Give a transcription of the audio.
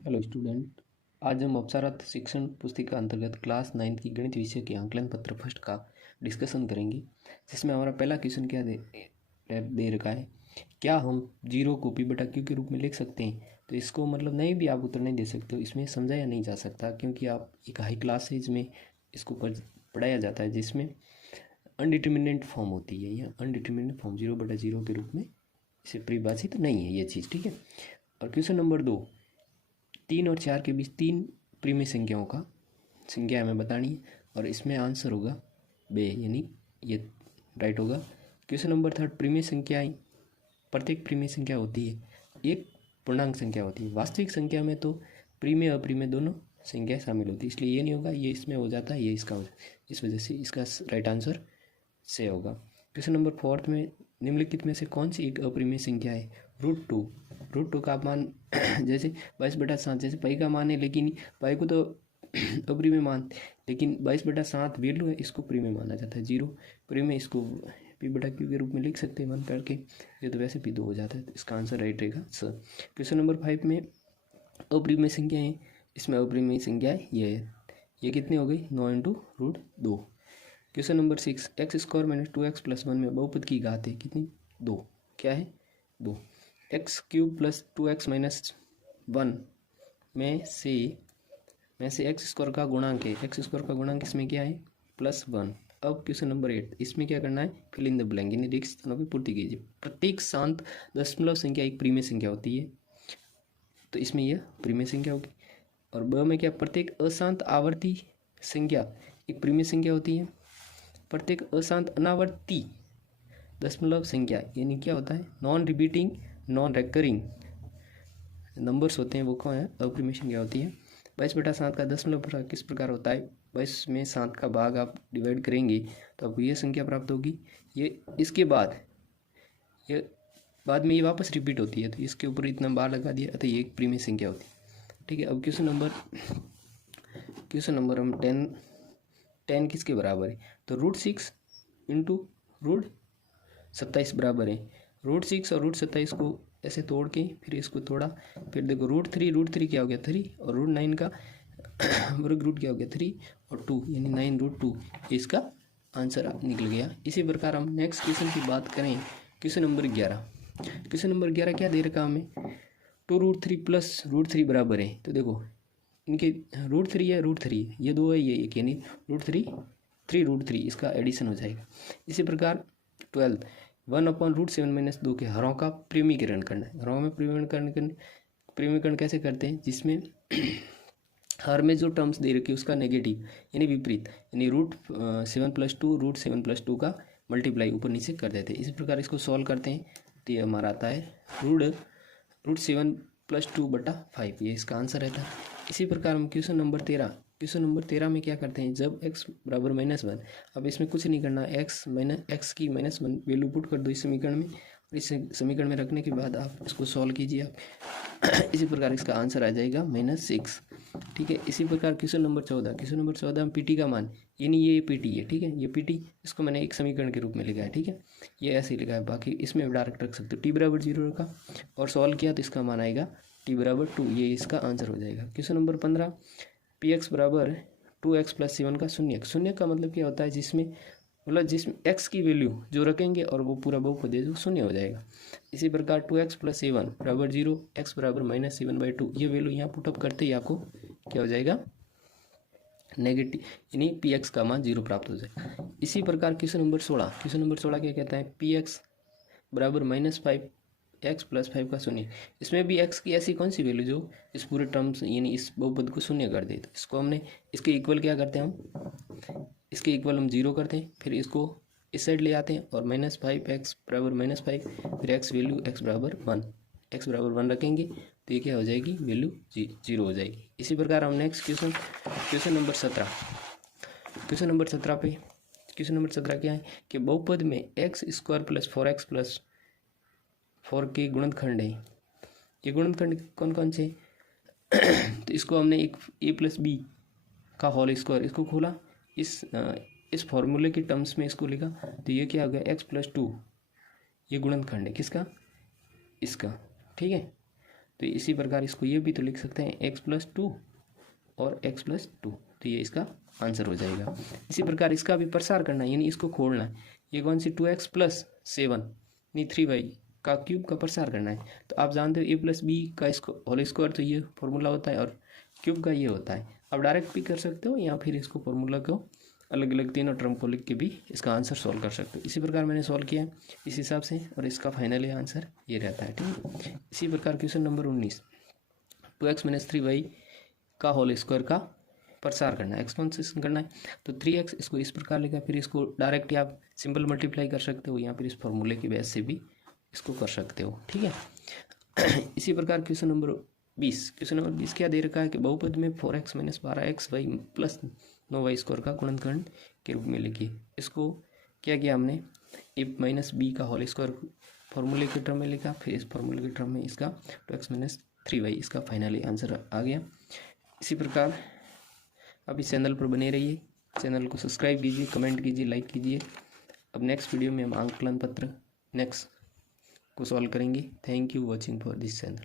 Hello student. आज हम अप्सरार्थ शिक्षण पुस्तिका अंतर्गत क्लास 9 की गणित विषय के आंकलन पत्र फर्स्ट का डिस्कशन करेंगे, जिसमें हमारा पहला क्वेश्चन क्या दे रखा है, क्या हम जीरो को पी बटा क्यू के रूप में लिख सकते हैं। तो इसको मतलब नहीं भी आप उत्तर नहीं दे सकते हो, इसमें समझाया नहीं जा सकता क्योंकि आप एक हाई क्लास है इसमें इसको पढ़ाया जाता है, जिसमें अनडिटर्मिनेंट फॉर्म होती है। यह अनडिटर्मिनेंट फॉर्म जीरो बटा जीरो के रूप में इसे परिभाषित नहीं है ये चीज़, ठीक है। और क्वेश्चन नंबर 2, 3 और 4 के बीच 3 प्रीमिय संख्याओं का संख्या हमें बतानी है और इसमें आंसर होगा बे, यानी ये राइट होगा। क्वेश्चन नंबर 3, प्रीमिय संख्याएं, प्रत्येक प्रीमिय संख्या होती है एक पूर्णांक संख्या होती है। वास्तविक संख्या में तो प्रीमिय अप्रीमिय दोनों संख्याएं शामिल होती है, इसलिए ये नहीं होगा, ये इसमें हो जाता है, ये इसका हो जाता है। इस वजह से इसका राइट आंसर से होगा। क्वेश्चन नंबर 4 में निम्नलिखित में से कौन सी एक अप्रीमिय संख्या है। रूट टू का मान जैसे 22/7 जैसे पाई का मान है, लेकिन पाई को तो अप्रीमिय मान, लेकिन 22/7 वैल्यू है, इसको प्रीमिय माना जाता है। जीरो प्रीमिय, इसको पी बटा क्यू के रूप में लिख सकते हैं मान करके, ये तो वैसे पी2 हो जाता है, तो इसका आंसर राइट रहेगा सर। क्वेश्चन नंबर 5 में अप्रीमिय संख्या है, इसमें अप्रीमिय संख्या है ये कितनी हो गई 9 × √2। क्वेश्चन नंबर 6, x² - 2x + 1 में बहुपद की घात है कितनी 2, क्या है 2। x³ + 2x - 1 में से x² का गुणांक है, x² का गुणांक इसमें क्या है +1। अब क्वेश्चन नंबर 8, इसमें क्या करना है, फिल इन द ब्लैंक, यानी रिक्त स्थानों की पूर्ति कीजिए। प्रत्येक शांत दशमलव संख्या एक प्रीमिय संख्या होती है, तो इसमें यह प्रीमिय संख्या होगी। और ब में क्या, प्रत्येक अशांत आवर्ती संख्या एक प्रीमिय संख्या होती है। प्रत्येक अशांत अनावर्ती दशमलव संख्या यानी क्या होता है, non repeating non recurring numbers होते हैं, वो कौन है, अप्रीमिय संख्या होती है। 22/7 का दशमलव भाग किस प्रकार होता है, 22 में 7 का भाग आप डिवाइड करेंगे तो आपको ये संख्या प्राप्त होगी। ये इसके बाद में ये वापस रिपीट होती है, तो इसके ऊपर इतना बार लगा दिया, तो ये एक प्रीमिय संख्या होती है, ठीक है। अब क्वेश्चन नंबर हम 10 किसके बराबर है, तो √6 × √27 बराबर है। √6 और √27 को ऐसे तोड़ के फिर इसको तोड़ा, फिर देखो √3 क्या हो गया 3, और √9 का वर्ग रूट क्या हो गया 3 और 2, यानी 9 √2, इसका आंसर निकल गया। इसी प्रकार हम नेक्स्ट क्वेश्चन की बात करें, क्वेश्चन नंबर 11 क्या दे रखा हमें, 2√3 + √3 बराबर है। तो देखो इनके √3 है, √3 ये दो है, ये एक, यानी √3 इसका एडिशन हो जाएगा। इसी प्रकार 12, 1/√7 - 2 के हरों का प्रीमीकरण करना है। हरों में प्रीमीकरण कैसे करते हैं, जिसमें हर में जो टर्म्स दे रखी है उसका नेगेटिव यानी विपरीत, यानी √7 + 2 √7 + 2 का मल्टीप्लाई ऊपर नीचे कर देते हैं। इसी प्रकार इसको सॉल्व करते हैं तो ये हमारा आता है √7 + 2/5, ये इसका आंसर रहता है। इसी प्रकार हम क्वेश्चन नंबर 13 में क्या करते हैं, जब x बराबर -1, अब इसमें कुछ नहीं करना, x की -1 वैल्यू पुट कर दो इस समीकरण में, और इस समीकरण में रखने के बाद आप इसको सॉल्व कीजिए आप इसी प्रकार इसका आंसर आ जाएगा -6, ठीक है। इसी प्रकार क्वेश्चन नंबर 14 में पीटी का मान, यानी ये पीटी है, ठीक है, ये पीटी इसको मैंने एक समीकरण के रूप में लिखा है, ठीक है, ये ऐसे ही लिखा है, बाकी इसमें डायरेक्ट रख सकते हो। t = 0 रखा और सॉल्व किया तो इसका मान आएगा t = 2, ये इसका आंसर हो जाएगा। क्वेश्चन नंबर 15, px = 2x + 7 का शून्य का मतलब क्या होता है, जिसमें x की वैल्यू जो रखेंगे और वो पूरा बहुपद है जो शून्य हो जाएगा। इसी प्रकार 2x + 7 = 0, x = -7/2, ये वैल्यू यहाँ पुटअप करते ही आपको क्या हो जाएगा, नेगेटिव, यानी px का मान 0 प्राप्त हो जाएगा। इसी प्रकार क्वेश्चन नंबर 16 क्या कहता है, px = -5x + 5 का शून्य। इसमें भी x की ऐसी कौन सी वैल्यू जो इस पूरे टर्म्स यानी इस बहुपद को शून्य कर दे, तो इसको हमने इसके इक्वल क्या करते हैं, हम इसके इक्वल हम 0 करते हैं, फिर इसको इस साइड ले आते हैं और -5x = -5, फिर x वैल्यू x = 1 रखेंगे तो ये क्या हो जाएगी, वैल्यू 0 हो जाएगी। इसी प्रकार हम नेक्स्ट क्वेश्चन नंबर 17 पे क्वेश्चन नंबर 17 क्या है कि बहुपद में x² + 4x + 4 के गुणनखंड है। ये गुणनखंड कौन कौन से तो इसको हमने एक a + b का होल स्क्वायर इसको खोला, इस फॉर्मूले के टर्म्स में इसको लिखा, तो ये क्या हो गया, x + 2, ये गुणनखंड है किसका, इसका, ठीक है। तो इसी प्रकार इसको ये भी तो लिख सकते हैं x+2 और x+2, तो ये इसका आंसर हो जाएगा। इसी प्रकार इसका भी प्रसार करना है, यानी इसको खोलना है। ये कौन सी 2x+7 नहीं 3y का क्यूब का प्रसार करना है। तो आप जानते हो a+b का इसको होल स्क्वायर, तो ये फॉर्मूला होता है, और क्यूब का ये होता है। आप डायरेक्ट भी कर सकते हो या फिर इसको फॉर्मूला को अलग अलग तीनों टर्म को लिख के भी इसका आंसर सॉल्व कर सकते हो। इसी प्रकार मैंने सॉल्व किया है इस हिसाब से, और इसका फाइनली आंसर ये रहता है। ठीक है, इसी प्रकार क्वेश्चन नंबर 19, 2x - 3y का होल स्क्वायर का प्रसार करना है, एक्सपेंशन करना है। तो 3x इसको इस प्रकार लिखा, फिर इसको डायरेक्ट आप सिंपल मल्टीप्लाई कर सकते हो या फिर इस फॉर्मूले की बेस से भी इसको कर सकते हो। ठीक है, इसी प्रकार क्वेश्चन नंबर 20, क्वेश्चन नंबर 20 क्या दे रखा है कि बहुपद में 4x - 12xy + 9y² का गुणनखंड के रूप में लिखिए। इसको क्या किया हमने, a - b का होल स्क्वायर फॉर्मूले के टर्म में लिखा, फिर इस फॉर्मूले के टर्म में इसका 2x - 3y इसका फाइनली आंसर आ गया। इसी प्रकार आप इस चैनल पर बने रहिए, चैनल को सब्सक्राइब कीजिए, कमेंट कीजिए, लाइक कीजिए। अब नेक्स्ट वीडियो में हम आंकलन पत्र नेक्स्ट को सॉल्व करेंगे। Thank you watching for this channel.